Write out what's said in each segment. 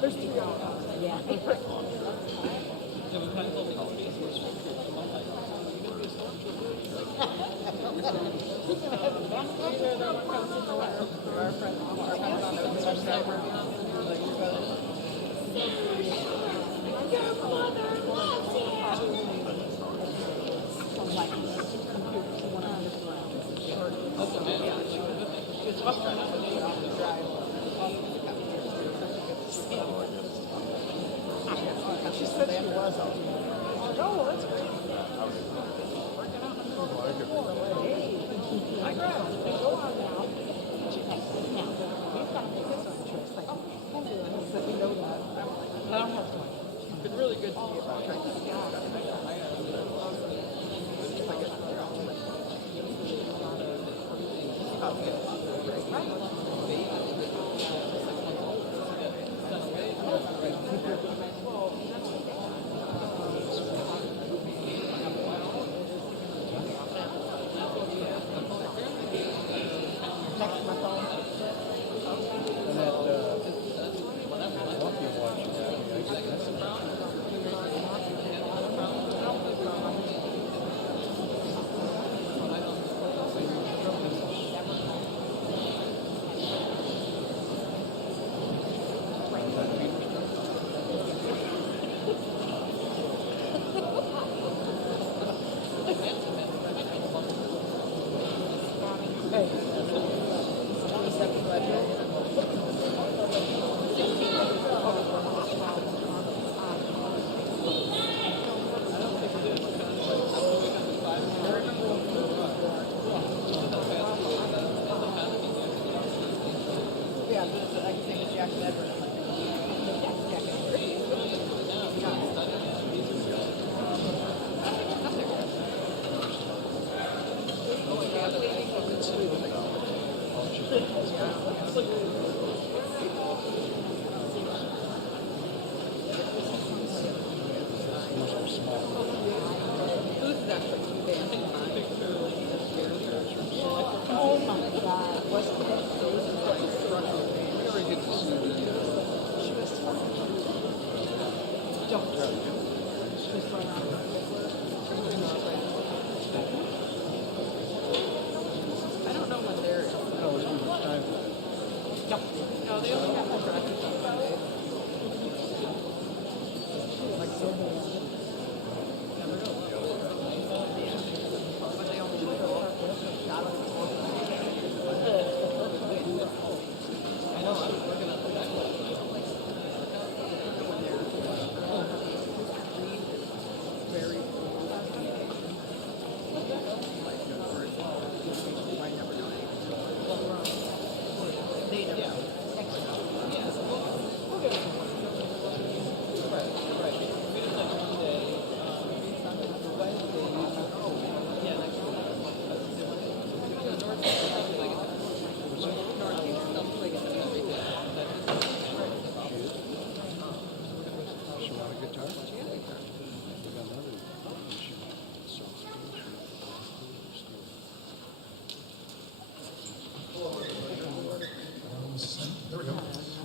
There's 3 hours. Yeah. She said she was out. Oh, that's great. I grab them. They go on now. We've got to make this one choice. Like, we know that. I don't have to. It's been really good to me about trying to get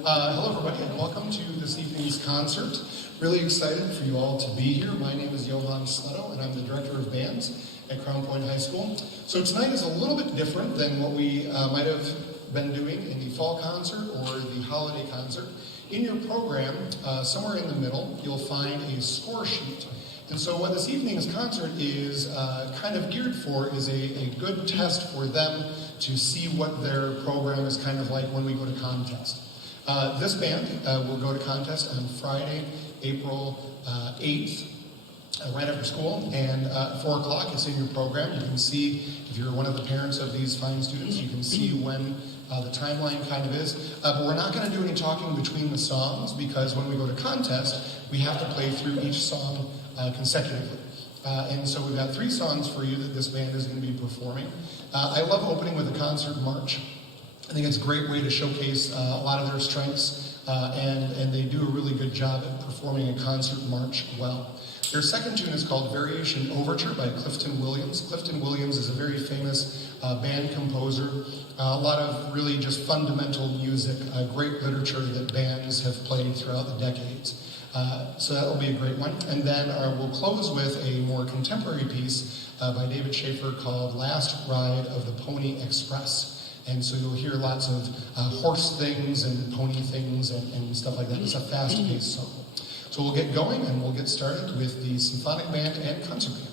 Hello everybody and welcome to this evening's concert. Really excited for you all to be here. My name is Johan Slutto and I'm the Director of Bands at Crown Point High School. So tonight is a little bit different than what we might have been doing in the fall concert or the holiday concert. In your program, somewhere in the middle, you'll find a score sheet. And so what this evening's concert is kind of geared for is a good test for them to see what their program is kind of like when we go to contest. This band will go to contest on Friday, April 8th, right after school, and 4 o'clock. It's in your program. You can see, if you're one of the parents of these fine students, you can see when the timeline kind of is. But we're not going to do any talking between the songs, because when we go to contest, we have to play through each song consecutively. And so we've got 3 songs for you that this band is going to be performing. I love opening with a concert march. I think it's a great way to showcase a lot of their strengths and they do a really good job at performing a concert march well. Their second tune is called Variation Overture by Clifton Williams. Clifton Williams is a very famous band composer. A lot of really just fundamental music, great literature that bands have played throughout the decades. So that will be a great one. And then we'll close with a more contemporary piece by David Schaefer called Last Ride of the Pony Express. And so you'll hear lots of horse things and pony things and stuff like that. It's a fast-paced song. So we'll get going and we'll get started with the symphonic band and concert band.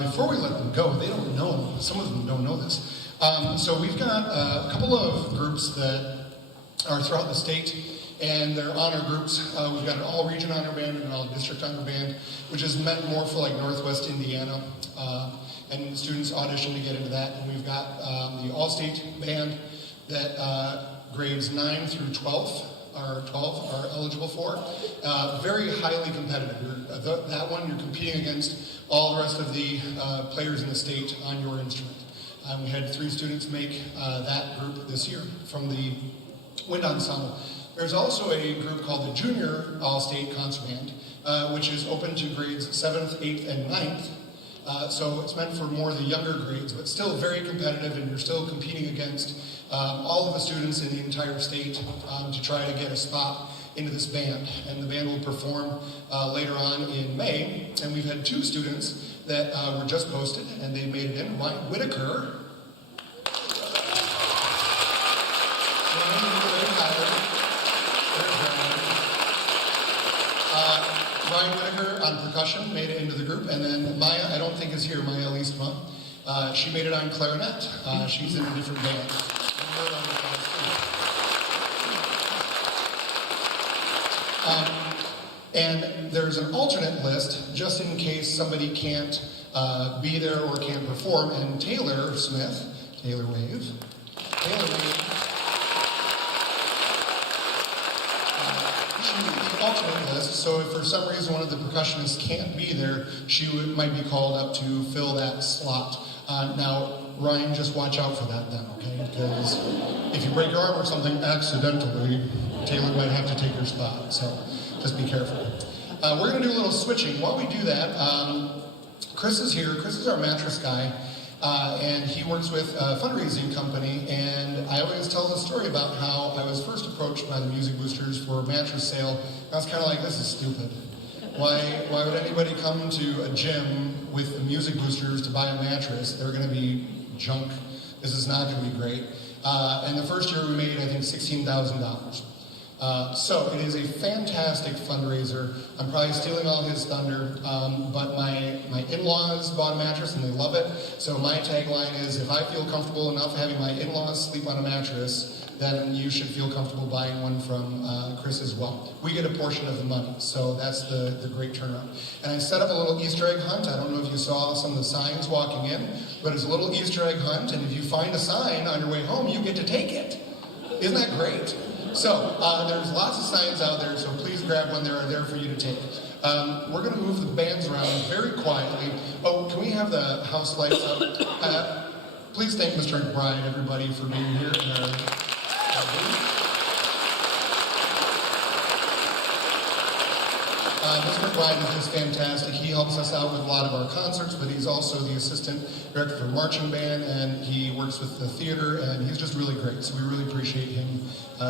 before we let them go, they don't know, some of them don't know this. So we've got a couple of groups that are throughout the state, and they're honor groups. We've got an all-region honor band and an all-district honor band, which is meant more for like Northwest Indiana, and the students audition to get into that. And we've got the all-state band that grades 9 through 12 are eligible for. Very highly competitive. That one, you're competing against all the rest of the players in the state on your instrument. We had 3 students make that group this year from the wind ensemble. There's also a group called the Junior All-State Concert Band, which is open to grades 7th, 8th, and 9th. So it's meant for more of the younger grades, but still very competitive, and you're still competing against all of the students in the entire state to try to get a spot into this band. And the band will perform later on in May. And we've had 2 students that were just posted, and they made it in. Ryan Whitaker. Ryan Whitaker on percussion made it into the group, and then Maya, I don't think is here, Maya Leastma. She made it on clarinet. She's in a different band. And there's an alternate list just in case somebody can't be there or can't perform. And Taylor Smith, Taylor Wave, she's the alternate list. So if for some reason one of the percussionists can't be there, she might be called up to fill that slot. Now, Ryan, just watch out for that then, okay? Because if you break your arm or something accidentally, Taylor might have to take your spot. So just be careful. We're going to do a little switching. While we do that, Chris is here. Chris is our mattress guy, and he works with a fundraising company. And I always tell the story about how I was first approached by the Music Boosters for a mattress sale. I was kind of like, this is stupid. Why would anybody come to a gym with the Music Boosters to buy a mattress? They're going to be junk. This is not going to be great. And the first year we made, I think, $16,000. So it is a fantastic fundraiser. I'm probably stealing all his thunder, but my in-laws bought a mattress and they love it. So my tagline is, if I feel comfortable enough having my in-laws sleep on a mattress, then you should feel comfortable buying one from Chris as well. We get a portion of the money, so that's the great turnaround. And I set up a little Easter egg hunt. I don't know if you saw some of the signs walking in, but it's a little Easter egg hunt, and if you find a sign on your way home, you get to take it. Isn't that great? So there's lots of signs out there, so please grab one. They are there for you to take. We're going to move the bands around very quietly. Oh, can we have the house lights up? Please thank Mr. McBride, everybody, for being here in our booth. Mr. McBride is just fantastic. He helps us out with a lot of our concerts, but he's also the assistant director for marching band, and he works with the theater, and he's just really great. So we really appreciate him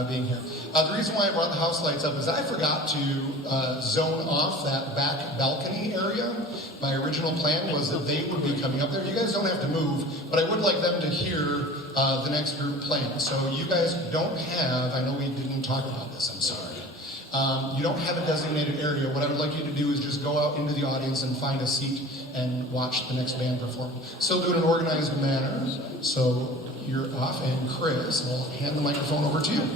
being here. The reason why I brought the house lights up is I forgot to zone off that back balcony area. My original plan was that they would be coming up there. You guys don't have to move, but I would like them to hear the next group playing. So you guys don't have, I know we didn't talk about this, I'm sorry. You don't have a designated area. What I would like you to do is just go out into the audience and find a seat and watch the next band perform. Still do it in an organized manner. So you're off, and Chris, I'll hand the microphone over to you.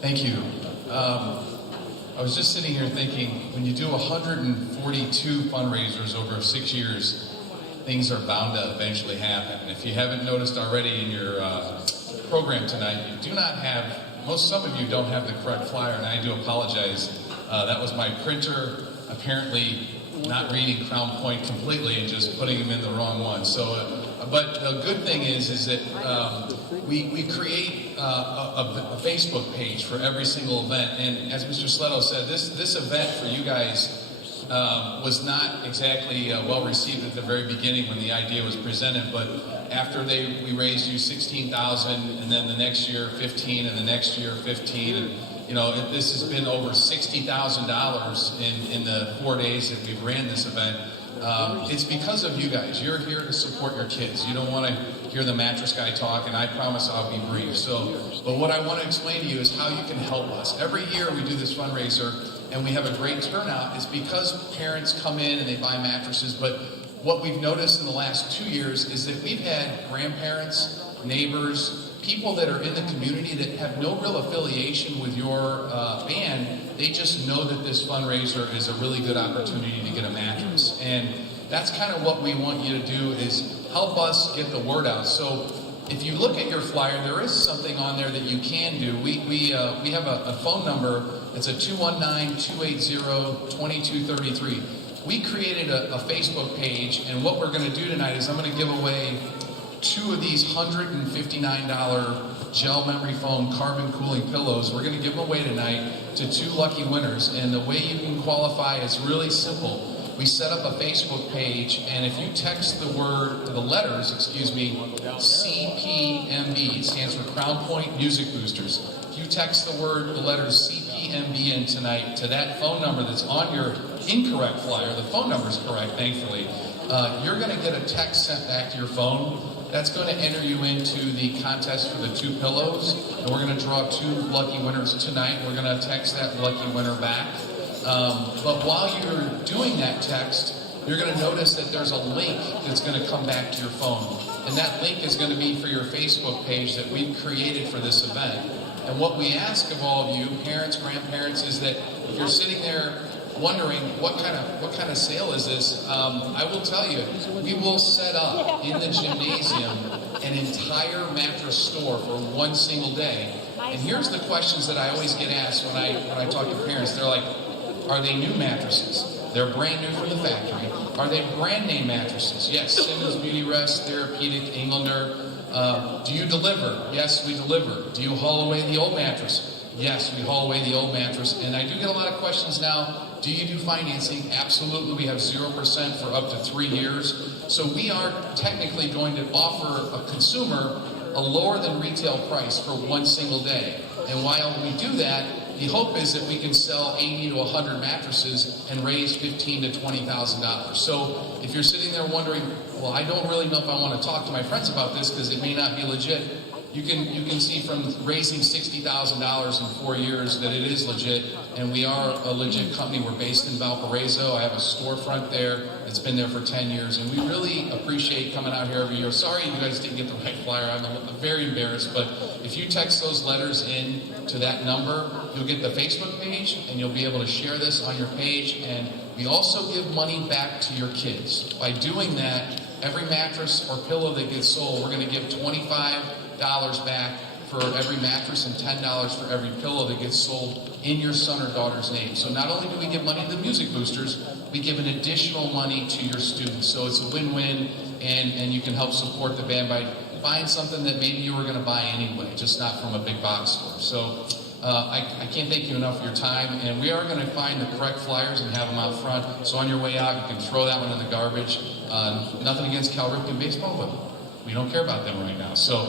Thank you. I was just sitting here thinking, when you do 142 fundraisers over 6 years, things are bound to eventually happen. And if you haven't noticed already in your program tonight, you do not have, some of you don't have the correct flyer, and I do apologize. That was my printer apparently not reading Crown Point completely and just putting them in the wrong one. So, but the good thing is that we create a Facebook page for every single event, and as Mr. Sletto said, this event for you guys was not exactly well received at the very beginning when the idea was presented, but after we raised you $16,000, and then the next year 15, and the next year 15, and this has been over $60,000 in the 4 days that we've ran this event. It's because of you guys. You're here to support your kids. You don't want to hear the mattress guy talk, and I promise I'll be brief. But what I want to explain to you is how you can help us. Every year we do this fundraiser, and we have a great turnout. It's because parents come in and they buy mattresses, but what we've noticed in the last 2 years is that we've had grandparents, neighbors, people that are in the community that have no real affiliation with your band. They just know that this fundraiser is a really good opportunity to get a mattress. And that's kind of what we want you to do, is help us get the word out. So if you look at your flyer, there is something on there that you can do. We have a phone number. It's a 219-280-2233. We created a Facebook page, and what we're going to do tonight is I'm going to give away 2 of these $159 gel memory foam carbon cooling pillows. We're going to give them away tonight to 2 lucky winners. And the way you can qualify is really simple. We set up a Facebook page, and if you text the letters, CPMB, it stands for Crown Point Music Boosters. If you text the letters CPMB in tonight to that phone number that's on your incorrect flyer, the phone number is correct, thankfully, you're going to get a text sent back to your phone. That's going to enter you into the contest for the 2 pillows, and we're going to draw 2 lucky winners tonight. We're going to text that lucky winner back. But while you're doing that text, you're going to notice that there's a link that's going to come back to your phone. And that link is going to be for your Facebook page that we've created for this event. And what we ask of all of you, parents, grandparents, is that if you're sitting there wondering what kind of sale is this, I will tell you, we will set up in the gymnasium an entire mattress store for one single day. And here's the questions that I always get asked when I talk to parents. They're like, are they new mattresses? They're brand new from the factory. Are they brand name mattresses? Yes, Simmons, Beauty Rest, Therapeutic, Englander. Do you deliver? Yes, we deliver. Do you haul away the old mattress? Yes, we haul away the old mattress. And I do get a lot of questions now. Do you do financing? Absolutely. We have 0% for up to 3 years. So we are technically going to offer a consumer a lower than retail price for one single day. And while we do that, the hope is that we can sell 80 to 100 mattresses and raise $15,000 to $20,000. So if you're sitting there wondering, well, I don't really know if I want to talk to my friends about this because it may not be legit, you can see from raising $60,000 in 4 years that it is legit, and we are a legit company. We're based in Valparaiso. I have a storefront there. It's been there for 10 years, and we really appreciate coming out here every year. Sorry you guys didn't get the right flyer. I'm very embarrassed, but if you text those letters in to that number, you'll get the Facebook page, and you'll be able to share this on your page, and we also give money back to your kids. By doing that, every mattress or pillow that gets sold, we're going to give $25 back for every mattress and $10 for every pillow that gets sold in your son or daughter's name. So not only do we give money to the music boosters, we give an additional money to your students. So it's a win-win, and you can help support the band by buying something that maybe you were going to buy anyway, just not from a big box store. So I can't thank you enough for your time, and we are going to find the correct flyers and have them out front. So on your way out, you can throw that one in the garbage. Nothing against Cal Ripken baseball, but we don't care about them right now. So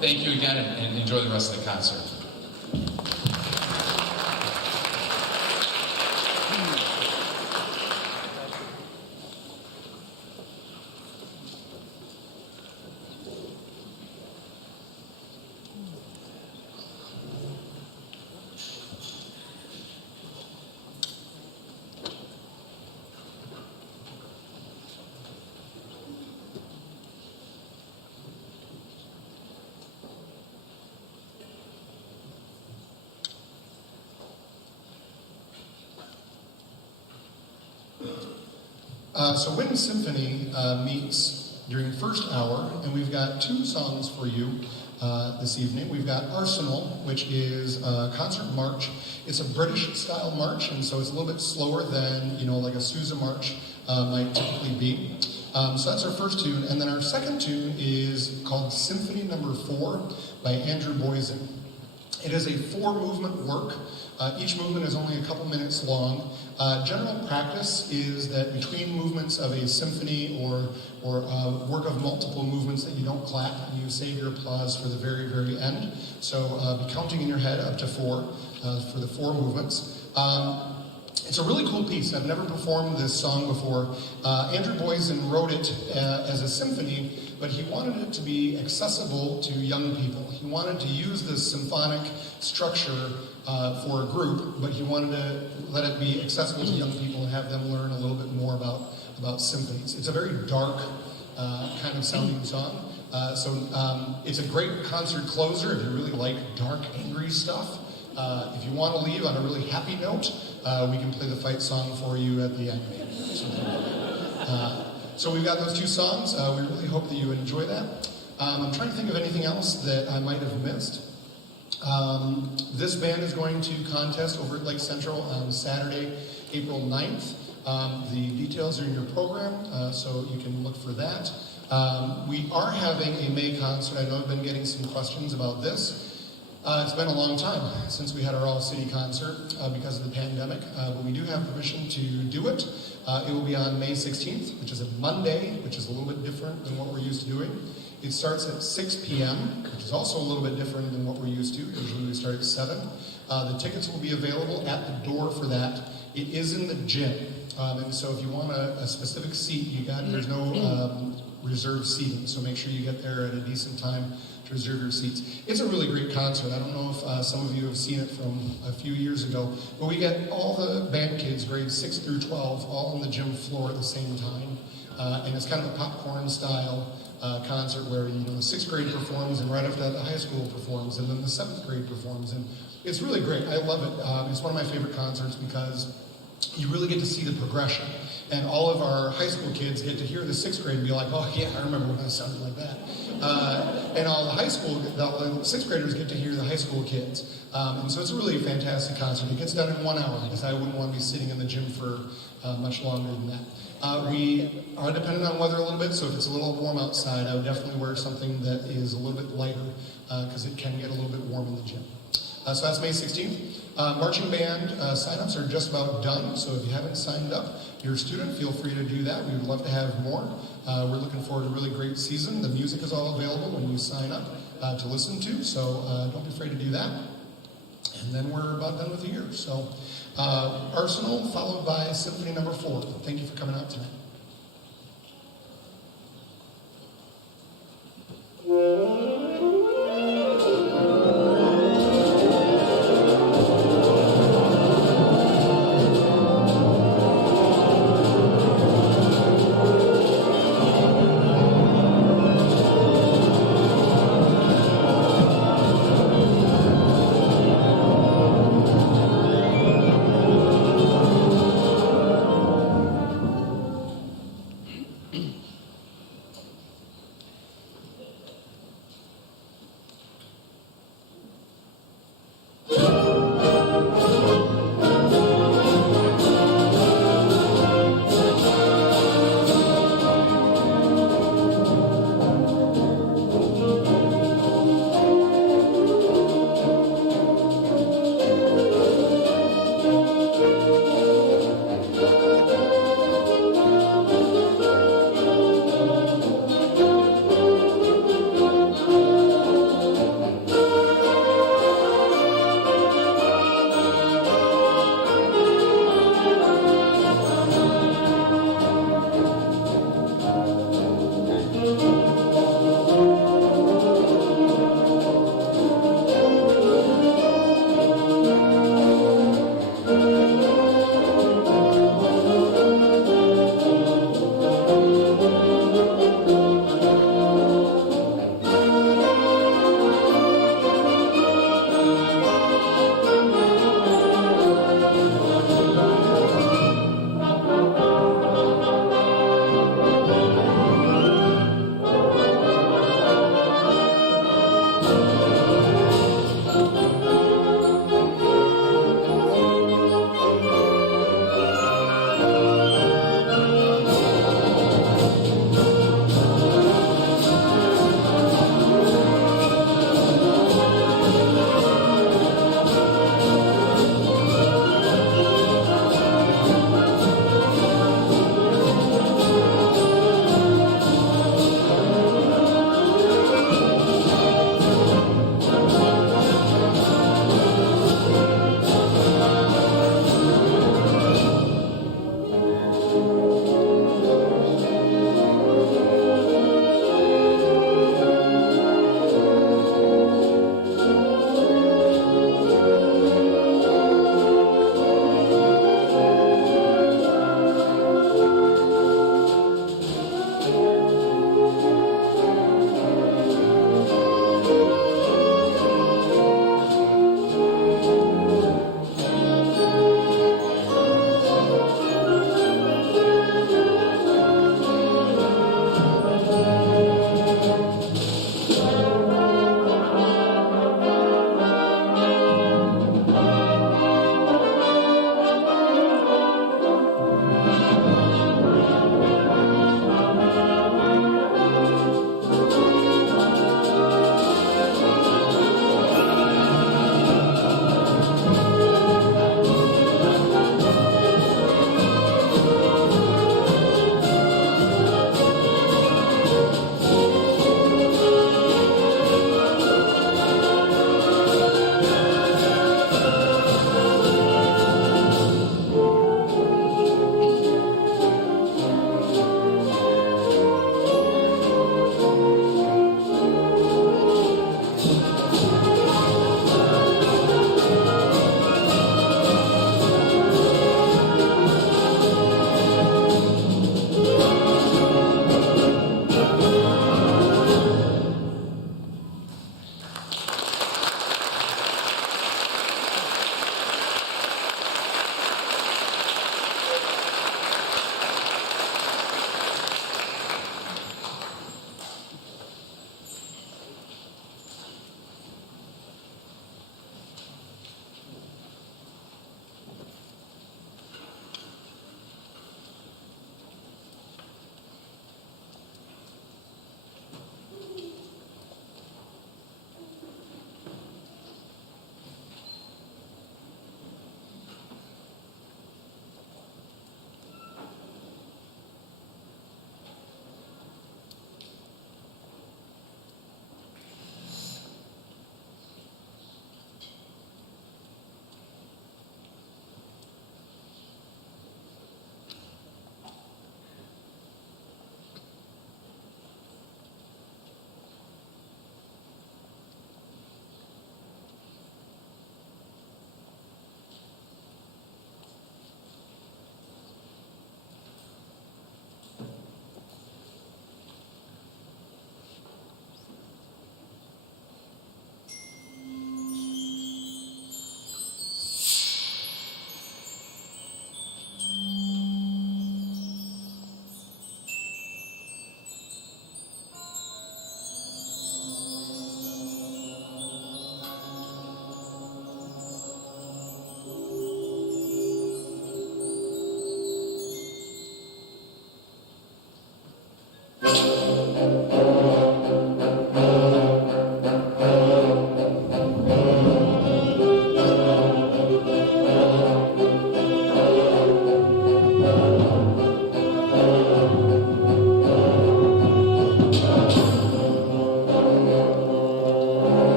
thank you again, and enjoy the rest of the concert. So Wind Symphony meets during the first hour, and we've got 2 songs for you this evening. We've got Arsenal, which is a concert march. It's a British-style march, and so it's a little bit slower than, like a Sousa march might typically be. So that's our first tune, and then our second tune is called Symphony Number 4 by Andrew Boysen. It is a 4-movement work. Each movement is only a couple minutes long. General practice is that between movements of a symphony or work of multiple movements that you don't clap, and you save your applause for the very, very end. So be counting in your head up to 4 for the 4 movements. It's a really cool piece. I've never performed this song before. Andrew Boysen wrote it as a symphony, but he wanted it to be accessible to young people. He wanted to use this symphonic structure for a group, but he wanted to let it be accessible to young people and have them learn a little bit more about symphonies. It's a very dark kind of sounding song. So it's a great concert closer if you really like dark, angry stuff. If you want to leave on a really happy note, we can play the fight song for you at the end. So we've got those two songs. We really hope that you enjoy that. I'm trying to think of anything else that I might have missed. This band is going to contest over at Lake Central on Saturday, April 9th. The details are in your program, so you can look for that. We are having a May concert. I know I've been getting some questions about this. It's been a long time since we had our all-city concert because of the pandemic, but we do have permission to do it. It will be on May 16th, which is a Monday, which is a little bit different than what we're used to doing. It starts at 6 p.m., which is also a little bit different than what we're used to. Usually we start at 7. The tickets will be available at the door for that. It is in the gym, and so if you want a specific seat, there's no reserved seating, so make sure you get there at a decent time to reserve your seats. It's a really great concert. I don't know if some of you have seen it from a few years ago, but we get all the band kids, grades 6 through 12, all on the gym floor at the same time, and it's kind of a popcorn style concert where the 6th grade performs, and right after that the high school performs, and then the 7th grade performs, and it's really great. I love it. It's one of my favorite concerts because you really get to see the progression. And all of our high school kids get to hear the 6th grade and be like, oh yeah, I remember when I sounded like that. And all the 6th graders get to hear the high school kids. And so it's a really fantastic concert. It gets done in 1 hour because I wouldn't want to be sitting in the gym for much longer than that. We are dependent on weather a little bit, so if it's a little warm outside, I would definitely wear something that is a little bit lighter because it can get a little bit warm in the gym. So that's May 16th. Marching band signups are just about done, so if you haven't signed up, you're a student, feel free to do that. We would love to have more. We're looking forward to a really great season. The music is all available when you sign up to listen to, so don't be afraid to do that. And then we're about done with the year. So Arsenal, followed by Symphony number 4. Thank you for coming out tonight.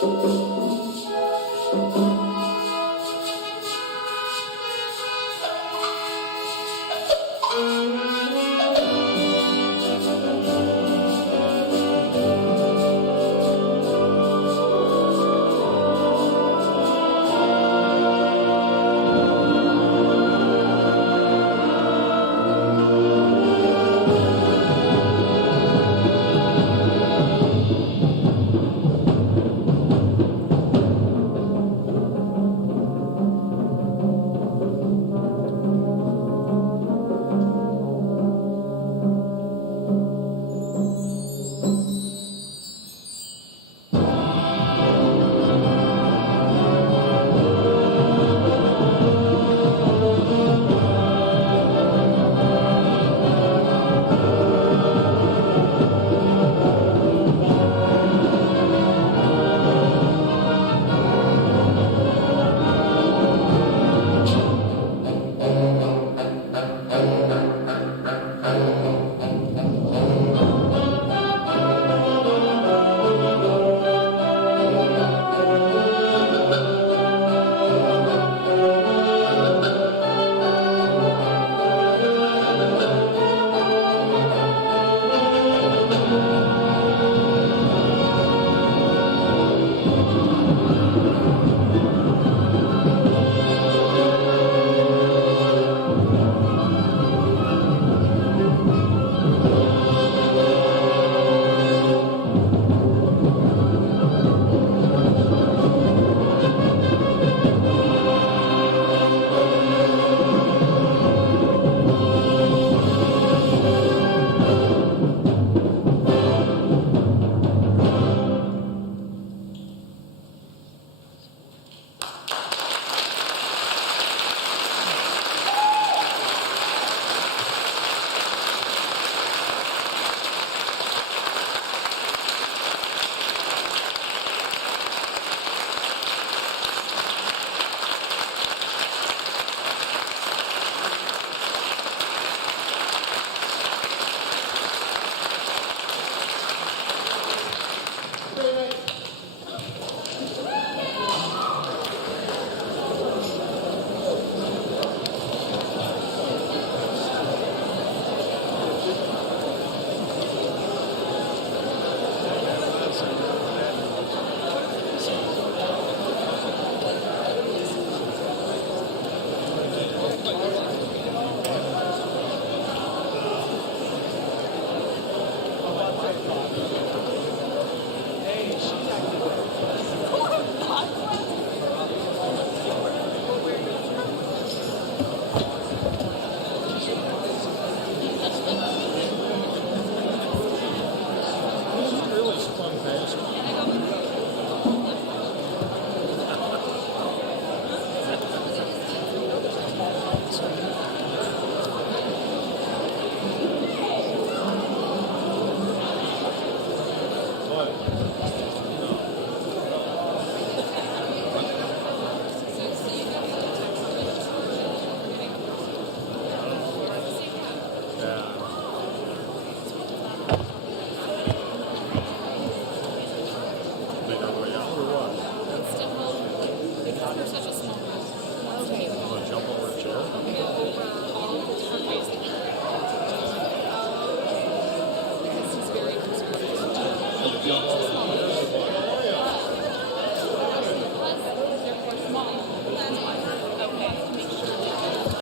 jump over.